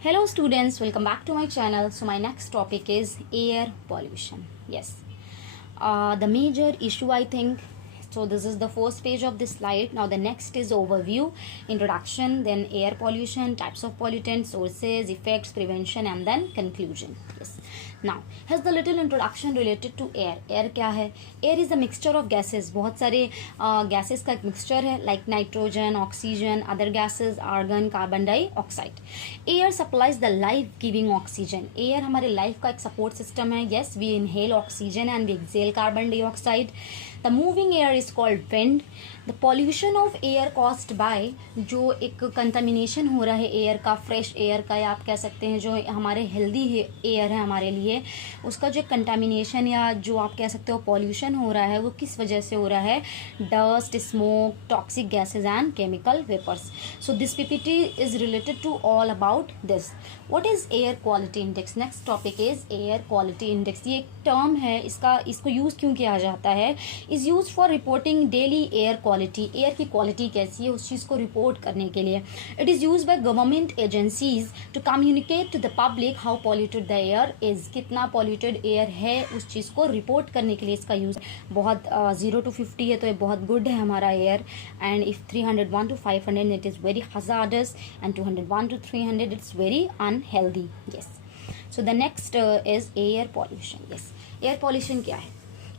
Hello students, welcome back to my channel. So my next topic is air pollution. Yes, the major issue I think. So this is the first page of this slide. Now the next is overview, introduction, then air pollution, types of pollutants, sources, effects, prevention, and then conclusion. Yes. Now here's the little introduction related to air. Air क्या है? Air is a mixture of gases. बहुत सारे gases का एक mixture है, like nitrogen, oxygen, other gases, argon, carbon dioxide. Air supplies the life-giving oxygen. Air हमारे life का एक support system है. Yes, we inhale oxygen and we exhale carbon dioxide. The moving air is called wind. The pollution of air caused by जो एक contamination हो रहा है air का, फ्रेश एयर का, या आप कह सकते हैं जो हमारे हेल्दी एयर है हमारे लिए, उसका जो कंटामिनेशन या जो आप कह सकते हो पॉल्यूशन हो रहा है वो किस वजह से हो रहा है? Dust, smoke, toxic gases and chemical vapours. So this PPT is related to all about this. What is air quality index? Next topic is air quality index. ये एक टर्म है, इसको यूज़ क्यों किया जाता है? Is use for reporting daily air quality. Air की quality कैसी है उस चीज़ को रिपोर्ट करने के लिए. It is use by government agencies to communicate to the public how polluted the air is. कितना पॉल्यूटेड एयर है उस चीज़ को रिपोर्ट करने के लिए इसका यूज़. बहुत 0 to 50 है तो ये बहुत गुड है हमारा air, and if 301 to 500 it is very hazardous, and 201 to 300 it's very unhealthy. Yes. So the next is air pollution. Yes, air pollution क्या है?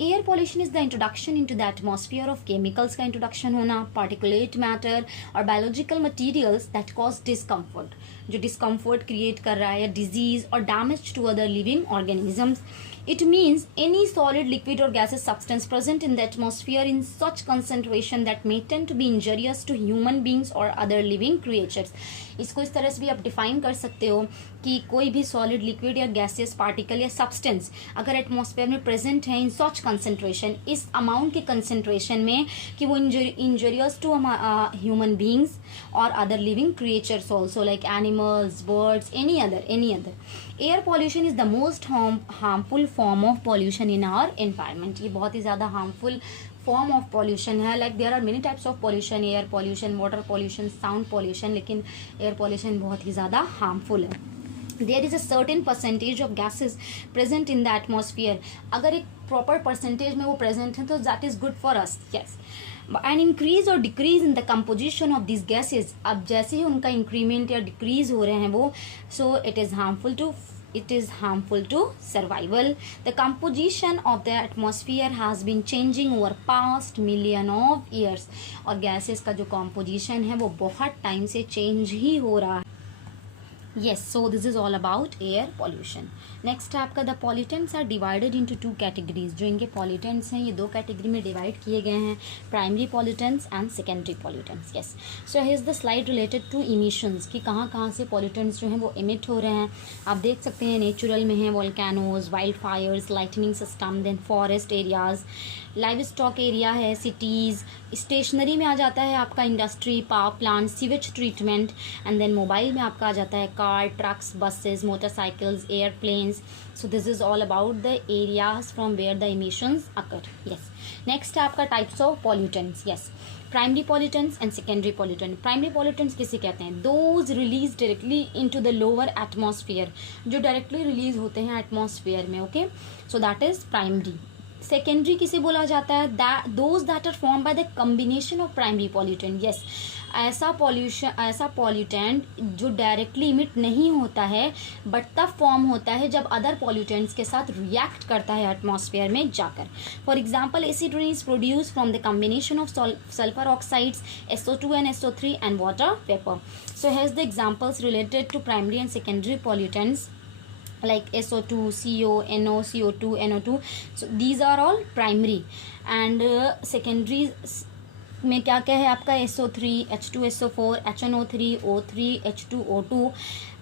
Air pollution is the introduction into the atmosphere of chemicals का introduction होना, particulate matter और biological materials that cause discomfort, जो discomfort create कर रहा है, disease और damage to other living organisms. It means any solid, liquid or gaseous substance present in the atmosphere in such concentration that may tend to be injurious to human beings or other living creatures. इसको इस तरह से भी आप define कर सकते हो कि कोई भी सॉलिड, लिक्विड या गैसियस पार्टिकल या सब्सटेंस अगर एटमॉस्फेयर में प्रेजेंट है इन सच कंसंट्रेशन, इस अमाउंट के कंसंट्रेशन में कि वो इंजरियस टू ह्यूमन बींग्स और other living creatures also, like animals, birds, any other. Air pollution is the most harmful form of pollution in our environment. ये बहुत ही ज़्यादा हार्मफुल फॉर्म ऑफ पॉल्यूशन है. Like there are many types of pollution, air pollution, water pollution, sound pollution, लेकिन air pollution बहुत ही ज़्यादा harmful है. There is a certain percentage of gases present in the atmosphere. अगर एक proper percentage में वो प्रेजेंट है तो that is good for us. Yes. And increase और decrease in the composition of this gases. अब जैसे ही उनका इंक्रीमेंट या डिक्रीज हो रहे हैं वो, so it is harmful to survival. The composition of the atmosphere has been changing over past million of years. और गैसेस का जो composition है वो बहुत टाइम से चेंज ही हो रहा है. Yes, so this is all about air pollution. Next है आपका the pollutants are divided into 2 categories. जो इनके पॉल्यूटेंट्स हैं ये 2 कैटेगरी में डिवाइड किए गए हैं, primary pollutants and secondary pollutants. Yes. So here is the slide related to emissions कि कहाँ कहाँ से पॉल्यूटेंट्स जो हैं वो इमिट हो रहे हैं. आप देख सकते हैं नेचुरल में हैं volcanoes, wild fires, lightning system, then forest areas, livestock area है, सिटीज़. स्टेशनरी में आ जाता है आपका industry, power plant, sewage treatment, and then mobile में आपका आ जाता है car, trucks, buses, motorcycles, airplanes. So this is all about the areas from where the emissions occur. Yes. Next है आपका types of pollutants. Yes. Primary pollutants and secondary pollutants. Primary pollutants किसे कहते हैं? Those released directly into the lower atmosphere. जो directly release होते हैं atmosphere में. Okay. So that is primary. Secondary किसे बोला जाता है? Those that are form by the combination of primary pollutant. Yes. ऐसा पॉल्यूटेंट जो डायरेक्टली इमिट नहीं होता है बट तब फॉर्म होता है जब अदर पॉल्यूटेंट्स के साथ रिएक्ट करता है एटमॉस्फेयर में जाकर. For example, acid rain is produce from the combination of sulphur oxides, SO2 and SO3 and water vapor. So here's the examples related to primary and secondary pollutants like SO2, CO, NO, CO2, NO2. So these are all primary. And secondary में क्या क्या है आपका? SO3, H2, SO4, HNO3, O3, H2O2,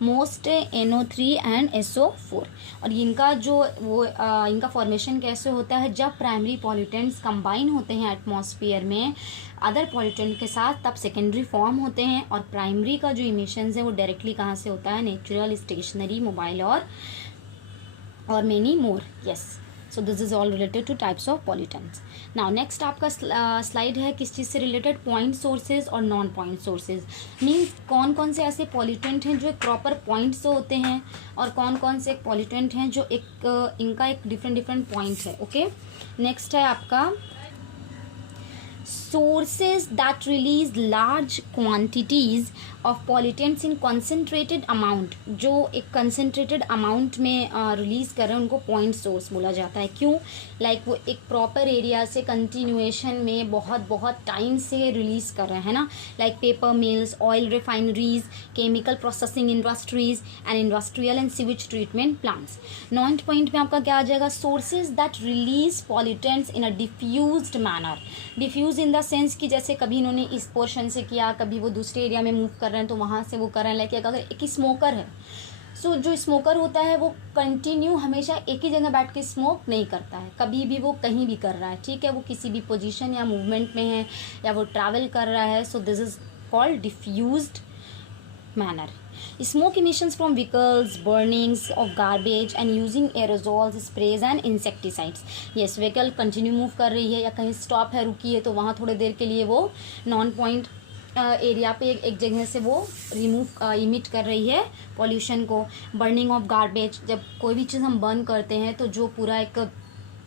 most NO3 and SO4. और इनका जो इनका formation कैसे होता है? जब प्राइमरी पॉल्यूटेंट्स कंबाइन होते हैं एटमॉस्फेयर में अदर पॉल्यूटेंट के साथ, तब सेकेंडरी फॉर्म होते हैं. और प्राइमरी का जो इमिशंस है वो डायरेक्टली कहाँ से होता है? नेचुरल, स्टेशनरी, मोबाइल और many more. Yes. So this is all related two types of pollutants. Now next आपका स्लाइड है किस चीज़ से रिलेटेड, पॉइंट सोर्सेज और नॉन पॉइंट सोर्सेज. मीन्स कौन कौन से ऐसे पॉल्यूटेंट हैं जो एक प्रॉपर पॉइंट से होते हैं और कौन कौन से पॉल्यूटेंट हैं जो एक इनका एक डिफरेंट पॉइंट है. ओके, नेक्स्ट है आपका sources that release large quantities of pollutants in concentrated amount. जो एक concentrated amount में रिलीज़ कर रहे हैं उनको पॉइंट सोर्स बोला जाता है. क्यों? लाइक वो एक प्रॉपर एरिया से कंटिन्यूएशन में बहुत टाइम से रिलीज़ कर रहे हैं ना, like paper mills, oil refineries, chemical processing industries and industrial and sewage treatment plants. Non point में आपका क्या आ जाएगा, sources that release pollutants in a diffused manner. Diffuse in the sense कि जैसे कभी इन्होंने इस पोर्शन से किया, कभी वो दूसरे एरिया में मूव कर रहे हैं तो वहाँ से वो कर रहे हैं. लाइक अगर एक ही स्मोकर है, सो जो स्मोकर होता है वो कंटिन्यू हमेशा एक ही जगह बैठ के स्मोक नहीं करता है, कभी भी वो कहीं भी कर रहा है. ठीक है, वो किसी भी पोजीशन या मूवमेंट में है या वो ट्रैवल कर रहा है. So this is called diffused manner. Smoke emissions from vehicles, burnings of garbage and using aerosols, sprays and insecticides. Yes, vehicle continue move कर रही है या कहीं stop है, रुकी है, तो वहाँ थोड़े देर के लिए वो नॉन पॉइंट एरिया पे एक जगह से वो रिमूव इमिट कर रही है पॉल्यूशन को. बर्निंग ऑफ गार्बेज, जब कोई भी चीज़ हम बर्न करते हैं तो जो पूरा एक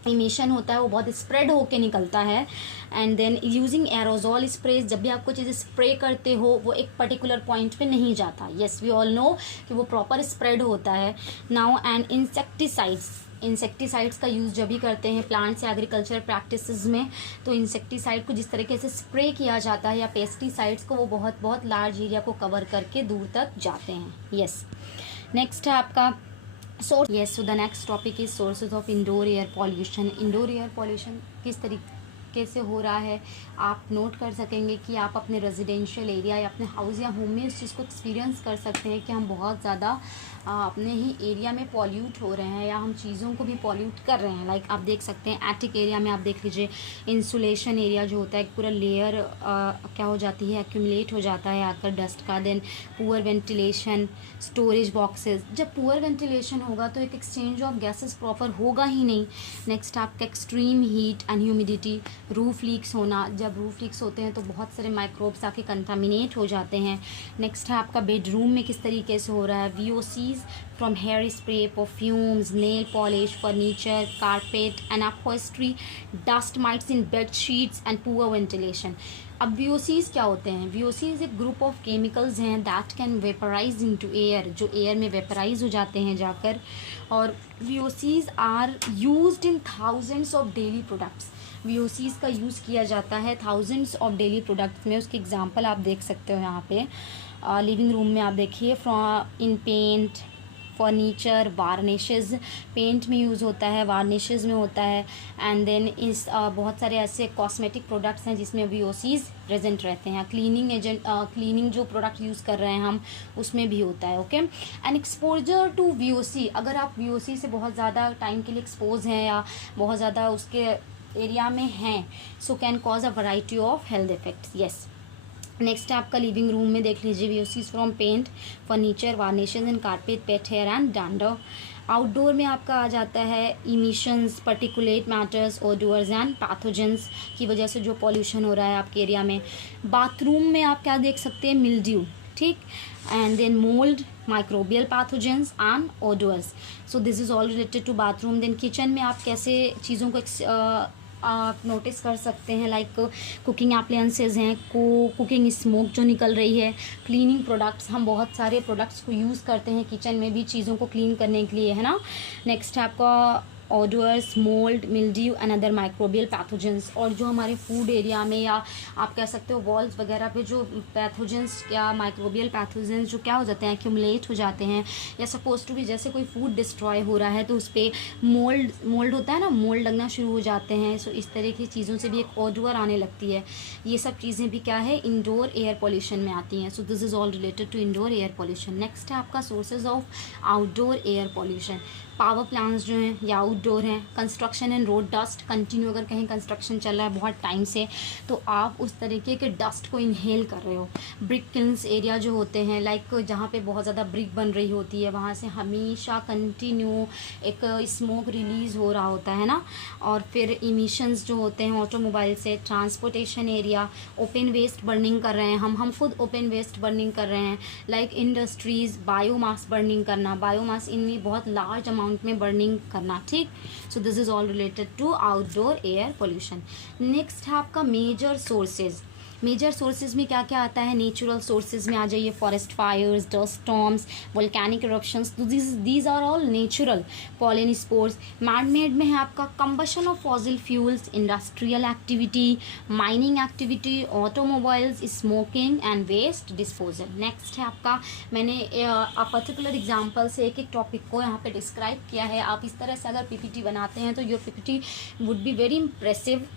इमिशन होता है वो बहुत स्प्रेड होके निकलता है. And then using aerosol sprays, जब भी आप कोई चीज़ स्प्रे करते हो वो एक पर्टिकुलर पॉइंट पे नहीं जाता. येस, वी ऑल नो कि वो प्रॉपर स्प्रेड होता है. नाउ एंड इंसेक्टिसाइड्स का यूज़ जब भी करते हैं प्लांट्स या एग्रीकल्चर प्रैक्टिसेस में, तो इंसेक्टिसाइड को जिस तरीके से स्प्रे किया जाता है या पेस्टिसाइड्स को, वो बहुत लार्ज एरिया को कवर करके दूर तक जाते हैं. येस, नेक्स्ट है आपका so the next topic is sources of indoor air pollution. Indoor air pollution किस तरीके से हो रहा है आप नोट कर सकेंगे कि आप अपने रेजिडेंशियल एरिया या अपने हाउस या होम में इस चीज़ को एक्सपीरियंस कर सकते हैं कि हम बहुत ज़्यादा अपने ही एरिया में पॉल्यूट हो रहे हैं या हम चीज़ों को भी पॉल्यूट कर रहे हैं. लाइक आप देख सकते हैं एटिक एरिया में, आप देख लीजिए इंसुलेशन एरिया जो होता है पूरा लेयर क्या हो जाती है, एक्यूमुलेट हो जाता है आकर डस्ट का. Then poor ventilation, storage boxes. जब पुअर वेंटिलेशन होगा तो एक एक्सचेंज ऑफ गैसेस प्रॉपर होगा ही नहीं. नेक्स्ट आपका extreme heat and humidity, roof leaks होना. जब रूफ लीक्स होते हैं तो बहुत सारे माइक्रोब्स आके कंटामिनेट हो जाते हैं. नेक्स्ट है आपका बेडरूम में किस तरीके से हो रहा है, VOCs from hair spray, perfumes, nail polish, furniture, carpet and upholstery, dust mites in bed sheets and poor ventilation. अब VOCs क्या होते हैं, VOCs एक ग्रुप ऑफ केमिकल्स हैं that can vaporise into air, जो एयर में वेपराइज हो जाते हैं जाकर. और VOCs are used in thousands of daily products. VOCs का यूज़ किया जाता है थाउजेंड्स ऑफ डेली प्रोडक्ट्स में. उसके एग्जांपल आप देख सकते हो यहाँ पे लिविंग रूम में. आप देखिए इन पेंट, फर्नीचर, वार्निशेस. पेंट में यूज़ होता है, वार्निशेस में होता है. एंड देन इस बहुत सारे ऐसे कॉस्मेटिक प्रोडक्ट्स हैं जिसमें VOCs प्रेजेंट रहते हैं. क्लीनिंग एजेंट, क्लीनिंग जो प्रोडक्ट यूज़ कर रहे हैं हम, उसमें भी होता है. Okay, and exposure to VOC, अगर आप VOC से बहुत ज़्यादा टाइम के लिए एक्सपोज हैं या बहुत ज़्यादा उसके एरिया में हैं, so can cause a variety of health effects. Yes, next है आपका लिविंग रूम में देख लीजिए VOCs from paint, furniture, varnishes and carpet, pet hair and dandruff. Outdoor में आपका आ जाता है emissions, particulate matters, odours and pathogens की वजह से जो पॉल्यूशन हो रहा है आपके एरिया में. बाथरूम में आप क्या देख सकते हैं, मिल्ड्यू, ठीक, and then mould, microbial pathogens and odours. So this is all related to bathroom. Then kitchen में आप कैसे चीज़ों को आप नोटिस कर सकते हैं, लाइक कुकिंग एप्लायंसेज हैं, कुकिंग स्मोक जो निकल रही है. क्लीनिंग प्रोडक्ट्स, हम बहुत सारे प्रोडक्ट्स को यूज़ करते हैं किचन में भी चीज़ों को क्लीन करने के लिए, है ना. नेक्स्ट है आपका odours, mould, mildew and other microbial pathogens. और जो हमारे फूड एरिया में या आप कह सकते हो वॉल्स वगैरह पे जो पैथोजेंस या माइक्रोबियल पैथोजेंस जो क्या हो जाते हैं, एक्यूमुलेट हो जाते हैं, या सपोज टू भी जैसे कोई फूड डिस्ट्रॉय हो रहा है तो उस पर मोल्ड होता है ना, मोल्ड लगना शुरू हो जाते हैं. सो इस तरह की चीज़ों से भी एक ऑडर आने लगती है. ये सब चीज़ें भी क्या है, इंडोर एयर पॉल्यूशन में आती हैं. So this is all related to indoor air pollution. Next है आपका sources of outdoor air pollution. Power plants जो हैं, आउटडोर हैं, construction and road dust, continue अगर कहीं कंस्ट्रक्शन चल रहा है बहुत टाइम से तो आप उस तरीके के डस्ट को इनहेल कर रहे हो। ब्रिक किल्न्स एरिया जो होते हैं, लाइक जहाँ पे बहुत ज़्यादा ब्रिक बन रही होती है, वहाँ से हमेशा कंटिन्यू एक स्मोक रिलीज़ हो रहा होता है ना। और फिर इमिशंस जो होते हैं ऑटोमोबाइल से, transportation area, open waste burning कर रहे हैं हम खुद ओपन वेस्ट बर्निंग कर रहे हैं, लाइक इंडस्ट्रीज़, बायोमास बर्निंग करना, बायोमास इनमें बहुत लार्ज अमाउंट में बर्निंग करना, ठीक। So this is all related to outdoor air pollution. Next है आपका मेजर सोर्सेज। मेजर सोर्सेज में क्या क्या आता है? नेचुरल सोर्सेज में आ जाइए, forest fires, dust storms, volcanic eruptions, तो these are all natural. Pollen spores. Man made में है आपका combustion of fossil fuels, industrial activity, mining activity, automobiles, smoking and waste disposal. Next है आपका, मैंने पर्टिकुलर एग्जाम्पल से एक एक टॉपिक को यहाँ पे डिस्क्राइब किया है। आप इस तरह से अगर पीपीटी बनाते हैं तो your PPT would be very impressive,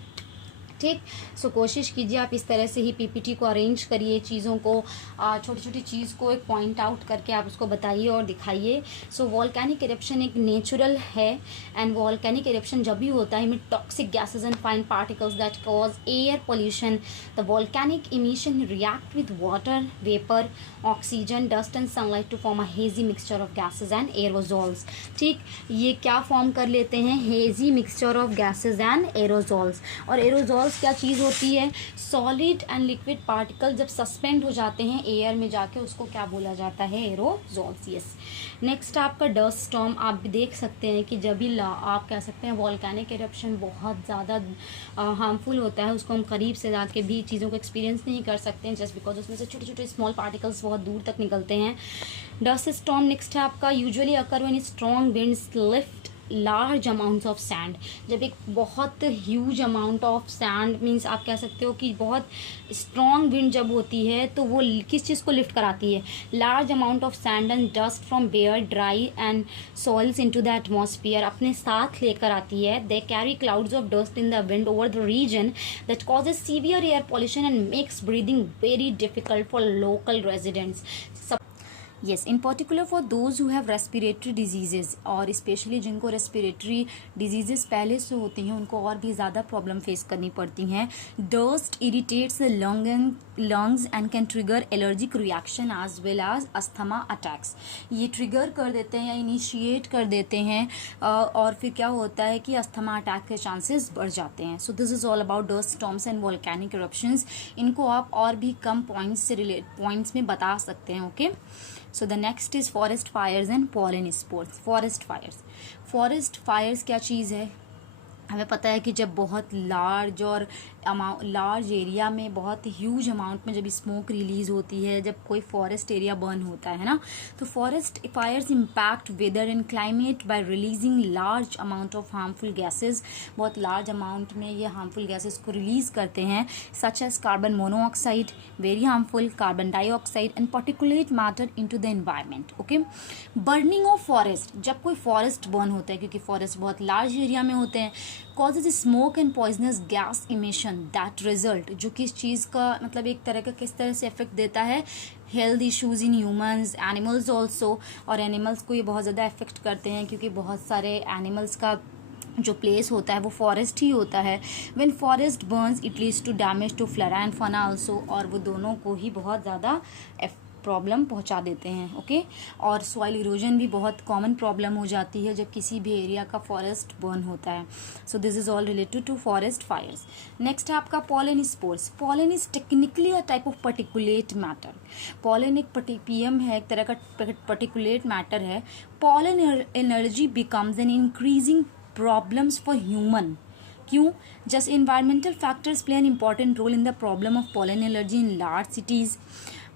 ठीक। सो कोशिश कीजिए आप इस तरह से ही पीपीटी को अरेंज करिए, चीज़ों को छोटी छोटी चीज़ को एक पॉइंट आउट करके आप उसको बताइए और दिखाइए। सो वॉल्केनिक इरप्शन एक नेचुरल है, एंड वॉल्केनिक इरप्शन जब भी होता है में toxic gases and fine particles that cause air pollution. The volcanic emission react with water vapour, oxygen, dust and sunlight to form a hazy mixture of gases and aerosols, ठीक। ये क्या form कर लेते हैं? Hazy mixture of gases and aerosols. और aerosols क्या चीज़ होती है? सॉलिड एंड लिक्विड पार्टिकल जब सस्पेंड हो जाते हैं एयर में जाके, उसको क्या बोला जाता है? एरोजॉल्स, यस। नेक्स्ट आपका डस्ट स्टॉर्म। आप भी देख सकते हैं कि जब भी आप कह सकते हैं वॉल्केनिक इरप्शन बहुत ज़्यादा हार्मफुल होता है, उसको हम करीब से जाके भी चीज़ों को एक्सपीरियंस नहीं कर सकते हैं, जस्ट बिकॉज उसमें से छोटे छोटे स्मॉल पार्टिकल्स बहुत दूर तक निकलते हैं। डस्ट स्टॉर्म नेक्स्ट है आपका, usually occur when strong winds lift large amounts of sand. जब एक बहुत huge amount of sand, means आप कह सकते हो कि बहुत स्ट्रॉन्ग विंड जब होती है तो वो किस चीज़ को लिफ्ट कराती है? Large amount of sand and dust from bare dry and soils into the atmosphere, अपने साथ लेकर आती है। They carry clouds of dust in the wind over the region that causes severe air pollution and makes breathing very difficult for local residents. Yes, in particular for those who have respiratory diseases, और specially जिनको respiratory diseases पहले से होती हैं उनको और भी ज़्यादा प्रॉब्लम फेस करनी पड़ती हैं। Dust irritates the lungs and can trigger allergic reaction as well as asthma attacks. ये ट्रिगर कर देते हैं या इनिशिएट कर देते हैं और फिर क्या होता है कि अस्थमा अटैक के चांसेस बढ़ जाते हैं। So this is all about dust storms and volcanic eruptions. इनको आप और भी कम पॉइंट्स में बता सकते हैं, okay. So the next is forest fires and pollen spores. Forest fires क्या चीज़ है? हमें पता है कि जब बहुत लार्ज एरिया में बहुत ह्यूज अमाउंट में जब स्मोक रिलीज होती है, जब कोई फॉरेस्ट एरिया बर्न होता है ना, तो forest fires impact weather and climate by releasing large amount of harmful gases. बहुत लार्ज अमाउंट में ये हार्मफुल गैसेज को रिलीज करते हैं, such as carbon monoxide, very harmful, carbon dioxide and particulate matter into the environment, okay. Burning of forest, जब कोई forest burn होता है, क्योंकि फॉरेस्ट बहुत लार्ज एरिया में होते हैं, causes smoke and poisonous gas emission that result, जो कि इस चीज़ का मतलब एक तरह का किस तरह से इफेक्ट देता है? Health issues in humans, animals also. और एनिमल्स को ये बहुत ज़्यादा इफेक्ट करते हैं क्योंकि बहुत सारे एनिमल्स का जो प्लेस होता है वो फॉरेस्ट ही होता है। When forest burns it leads to damage to flora and fauna also, और वो दोनों को ही बहुत ज़्यादा प्रॉब्लम पहुंचा देते हैं, ओके। और सॉइल इरोजन भी बहुत कॉमन प्रॉब्लम हो जाती है जब किसी भी एरिया का फॉरेस्ट बर्न होता है। So this is all related to forest fires. Next है आपका pollen spores. Pollen is technically a type of particulate matter. Pollen एक पीएम है, एक तरह का पर्टिकुलेट मैटर है। Pollen allergy becomes an increasing problems for human. क्यों? Just environmental factors play an important role in the problem of pollen allergy in large cities.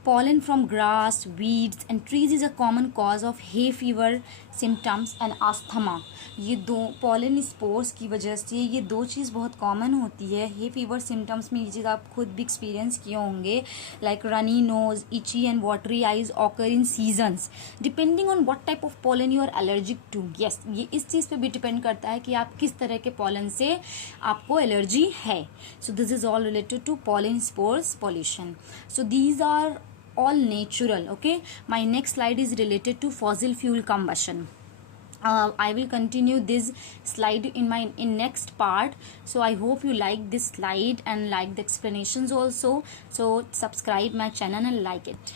Pollen from grass, weeds and trees is a common cause of hay fever symptoms and asthma. ये दो pollen spores की वजह से ये दो चीज़ बहुत common होती है। हे फीवर सिम्टम्स में ये चीज़ आप खुद भी एक्सपीरियंस किए होंगे, like runny nose, itchy and watery eyes occur in seasons depending on what type of pollen you are allergic to. Yes, ये इस चीज़ पे भी डिपेंड करता है कि आप किस तरह के पॉलन से आपको एलर्जी है। So this is all related to pollen spores pollution. So these are all natural, okay. My next slide is related to fossil fuel combustion. I will continue this slide in next part. So I hope you like this slide and like the explanations also. So subscribe my channel and like it.